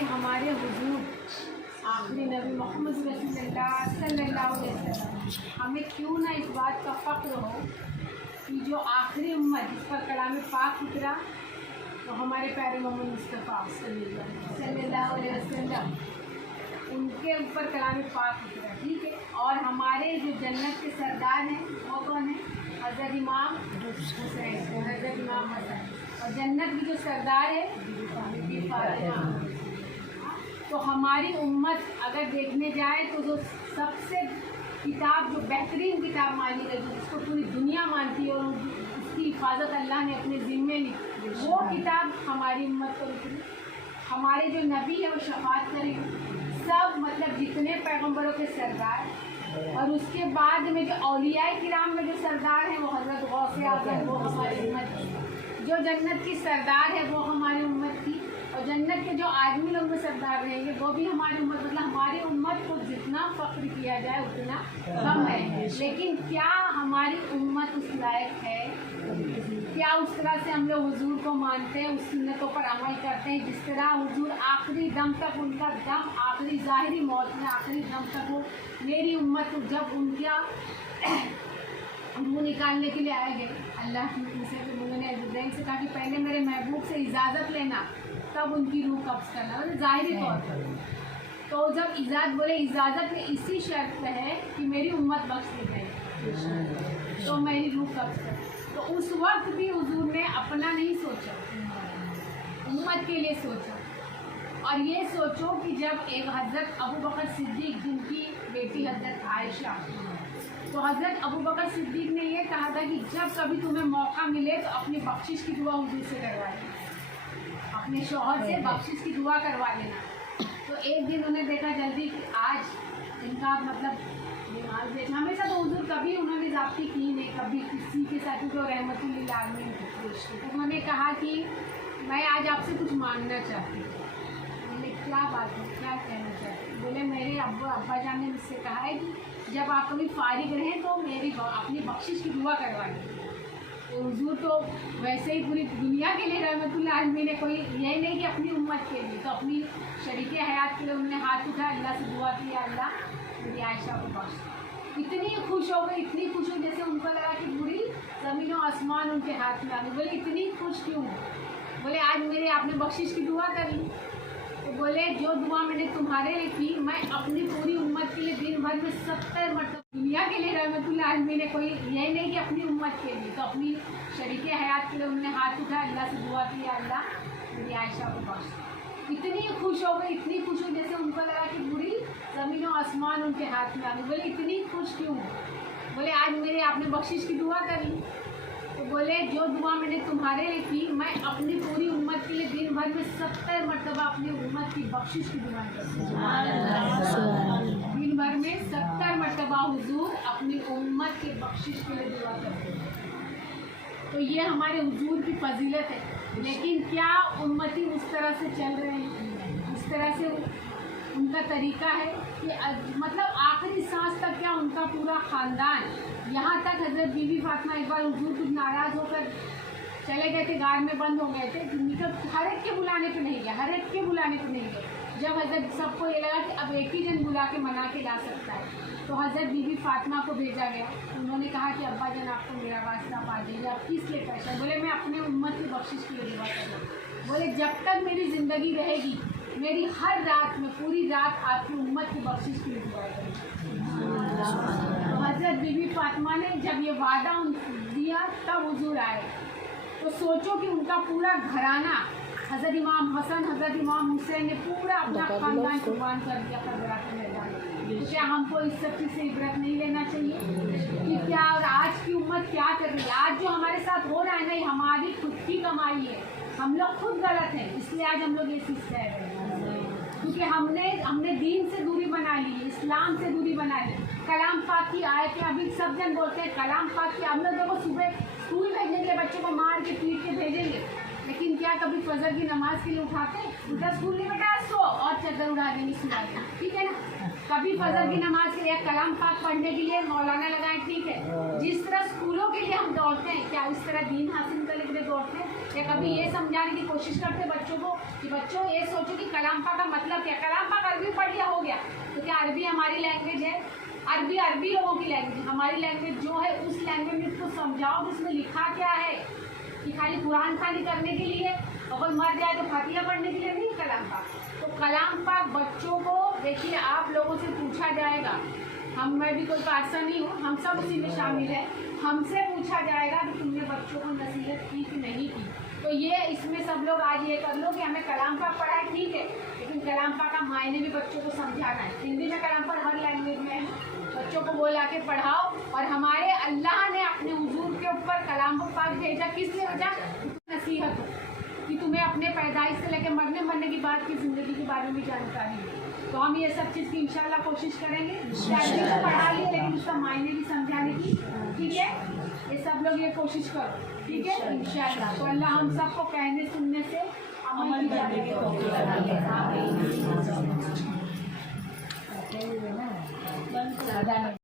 कि हमारे हुजूर आखिरी नबी मोहम्मद सल्लल्लाहु अलैहि वसल्लम हमें क्यों ना इस बात का फ़ख्र हो कि जो आखिरी उम्मत जिस पर कलाम पाक उतरा तो हमारे प्यारे मोहम्मद मुस्तफ़ा सल्लल्लाहु अलैहि वसल्लम उनके ऊपर कलाम पाक उतरा, ठीक है। और हमारे जो जन्नत के सरदार हैं वो कौन है? हज़रत इमाम हुसैन, हज़रत इमाम हसन। और जन्नत की जो सरदार है बीबी फातिमा। तो हमारी उम्मत अगर देखने जाए तो जो सबसे किताब जो बेहतरीन किताब मानी गई जिसको पूरी दुनिया मानती है और उसकी हिफाजत अल्लाह ने अपने ज़िम्मे ली, वो किताब हमारी उम्मत को लिखी। हमारे जो नबी है वो शफात करेंगे सब, मतलब जितने पैगम्बरों के सरदार। और उसके बाद में जो औलियाए किराम में जो सरदार हैं वो हज़रत गौसे आज़म, वो हमारी उम्मत की। जो जन्नत की सरदार है वो हमारी उम्मत की। और जन्नत के जो आदमी लोग में सरदार रहेंगे वो भी हमारी उम्मत। मतलब हमारी उम्मत को जितना फ़ख्र किया जाए उतना कम है। लेकिन क्या हमारी उम्मत उस लायक है? क्या उस तरह से हम लोग हुजूर को मानते हैं, उस सुन्नतों पर अमल करते हैं जिस तरह हुजूर आखिरी दम तक, उनका दम आखिरी ज़ाहिरी मौत में आखिरी दम तक वो मेरी उम्मत जब उनका रूह निकालने के लिए आए गए, अल्लाह ने इब्राहीम से कहा कि पहले मेरे महबूब से इजाज़त लेना तब उनकी रूह कब्ज़ करना, मतलब ज़ाहिरी तौर पर। तो जब इजाज़त में इसी शर्त पे है कि मेरी उम्मत बख्श दी गई तो मेरी रूह कब्ज़ कर। तो उस वक्त भी हुजूर ने अपना नहीं सोचा, उम्मत के लिए सोचा। और ये सोचो कि जब एक हज़रत अबू बकर सिद्दीक़ जिनकी बेटी हज़रत आयशा, तो हज़रत अबू बकर सिद्दीक़ ने ये कहा था कि जब कभी तुम्हें मौका मिले तो अपनी बख्शिश की दुआ हुजूर से करवा लेना, अपने शौहर से बख्शिश की दुआ करवा लेना। तो एक दिन उन्हें देखा जल्दी कि आज इनका मतलब दिमाग देखना, हमेशा तो हुजूर कभी उन्होंने ज़ाब्ती की नहीं, कभी किसी के साथ जो रहमतुल्लिल आलमीन थे। तो उन्होंने कहा कि मैं आज आपसे कुछ मांगना चाहती हूँ। मैंने क्या बात है, क्या कहना चाहती? बोले मेरे अब्बा जान ने मुझसे कहा है कि जब आप कभी फारिग रहें तो मेरी अपनी बख्शिश की दुआ करवाएं। तो हुजूर तो वैसे ही पूरी दुनिया के लिए रहमतुल्लिल आलमीन है, कोई यही नहीं कि अपनी उम्मत के लिए, तो अपनी शरीके हयात के लिए उन्होंने हाथ उठाया, अल्लाह से दुआ की, अल्लाह मेरी आयशा को बख्श। इतनी खुश हो गई, इतनी खुश हो जैसे उनको लगा कि पूरी ज़मीन और आसमान उनके हाथ में आ गई। बोले इतनी खुश क्यों? बोले आज मेरे आपने बख्शिश की दुआ कर ली। तो बोले जो दुआ मैंने तुम्हारे लिए की मैं अपनी पूरी उम्मत के लिए दिन भर में 70 मरतबा, दुनिया के लिए रहमतुल्लिल आलमीन है, कोई यही नहीं कि अपनी उम्मत के लिए, तो अपनी शरीके हयात के लिए उन्होंने हाथ उठाया, अल्लाह से दुआ की, अल्लाह मेरी आयशा को बख्श। इतनी खुश हो गई, इतनी खुश हो जैसे उनको लगा कि पूरी ज़मीन और आसमान उनके हाथ में आ गई। बोले इतनी खुश क्यों? बोले आज मेरे आपने बख्शिश की दुआ कर ली। तो बोले जो दुआ मैंने तुम्हारे लिए की मैं अपनी पूरी उम्मत के लिए दिन भर में 70 मरतबा अपनी उम्मत की बख्शिश की दुआ करती हूँ। दिन भर में 70 मरतबा हुजूर अपनी उम्मत की बख्शिश के लिए दुआ करते हैं। तो ये हमारे हुजूर की फजीलत है। लेकिन क्या उम्मती उस तरह से चल रहे हैं? उस तरह से उनका तरीका है कि मतलब आखिरी सांस तक क्या उनका पूरा ख़ानदान, यहाँ तक हज़रत बीबी फातिमा एक बार हुजूर कुछ नाराज़ होकर चले गए थे, गार्ड में बंद हो गए थे, निकल हर एक के बुलाने पे नहीं गए, हर एक के बुलाने पे नहीं गए। जब हज़रत सबको ये लगा कि अब एक ही जन बुला के मना के ला सकता है तो हज़रत बीबी फातिमा को भेजा गया। उन्होंने कहा कि अब्बा जन आपको मेरा वास्ता पा दीजिए, आप किस लिए पैसा? बोले मैं अपने उम्मत की बख्शिश के लिए दुआ कर रहा हूँ। बोले जब तक मेरी ज़िंदगी रहेगी मेरी हर रात में पूरी रात आपकी उम्मत की बख्शिश के लिए दुआ करेंगे। तो हज़रत बीबी फातिमा ने जब ये वादा दिया तब हुजूर आए। तो सोचो कि उनका पूरा घराना, हज़रत इमाम हसन, हज़रत इमाम हुसैन ने पूरा अपना ख़ानदान कुर्बान कर दिया करबला के मैदान में। क्या हमको इस सब चीज़ से इबरत नहीं लेना चाहिए कि क्या और आज की उम्मत क्या कर रही है? आज जो हमारे साथ हो रहा है ना, हमारी खुद की कमाई है, हम लोग खुद गलत हैं, इसलिए आज हम लोग ये चीज़ कह रहे हैं। क्योंकि हमने दीन से दूरी बना ली, इस्लाम से दूरी बना ली। कलाम पाक की आयतें अभी सब जन बोलते हैं कलाम पाक की, हम लोग देखो सुबह स्कूल भेजने के लिए बच्चों को मार के पीट के भेजेंगे, लेकिन क्या कभी फजर की नमाज के लिए उठाते हैं? उधर स्कूल नहीं बेटा सो और चादर उड़ा देंगे, सुला देंगे, ठीक है ना। कभी फजर की नमाज के लिए कलाम पाक पढ़ने के लिए मौलाना लगाएं, ठीक है। जिस तरह स्कूलों के लिए हम दौड़ते हैं क्या उस तरह दीन हासिल कर करने के लिए दौड़ते हैं, या कभी ये समझाने की कोशिश करते हैं बच्चों को कि बच्चों ये सोचो कि कलाम पाक का मतलब क्या, कलाम पाक अरबी पढ़ लिया हो गया, तो क्या अरबी हमारी लैंग्वेज है? अरबी लोगों की लैंग्वेज, हमारी लैंग्वेज जो है उस लैंग्वेज में उसको समझाओ कि उसमें लिखा क्या है, कि खाली कुरान खानी करने के लिए और मर जाए तो फातिहा पढ़ने के लिए नहीं कलाम पाक। तो कलाम पाक बच्चों को देखिए आप लोगों से पूछा जाएगा, मैं भी कोई पार्सन नहीं हूँ, हम सब उसी में शामिल है, हमसे पूछा जाएगा कि तुमने बच्चों को नसीहत की कि नहीं की। तो ये इसमें सब लोग आज ये कर लो कि हमें कलाम पाक पढ़ा है, ठीक है, लेकिन कलाम पाक का मायने भी बच्चों को समझाना है। हिंदी में कलाम पाक हर लैंग्वेज में है, बच्चों को बोला के पढ़ाओ। और हमारे अल्लाह ने अपने हुजूर के ऊपर कलाम पाक भेजा, किस लिए भेजा? नसीहत हो, कि तुम्हें अपने पैदाइश से लेकर मरने की बात की ज़िंदगी के बारे में जानकारी है। तो हम ये सब चीज़ की इंशाल्लाह कोशिश करेंगे, तो पढ़ा लिए लेकिन उसका मायने भी समझाने की, ठीक है, ये सब लोग ये कोशिश करो, ठीक है इंशाल्लाह। तो अल्लाह हम सबको कहने सुनने से अमल करने के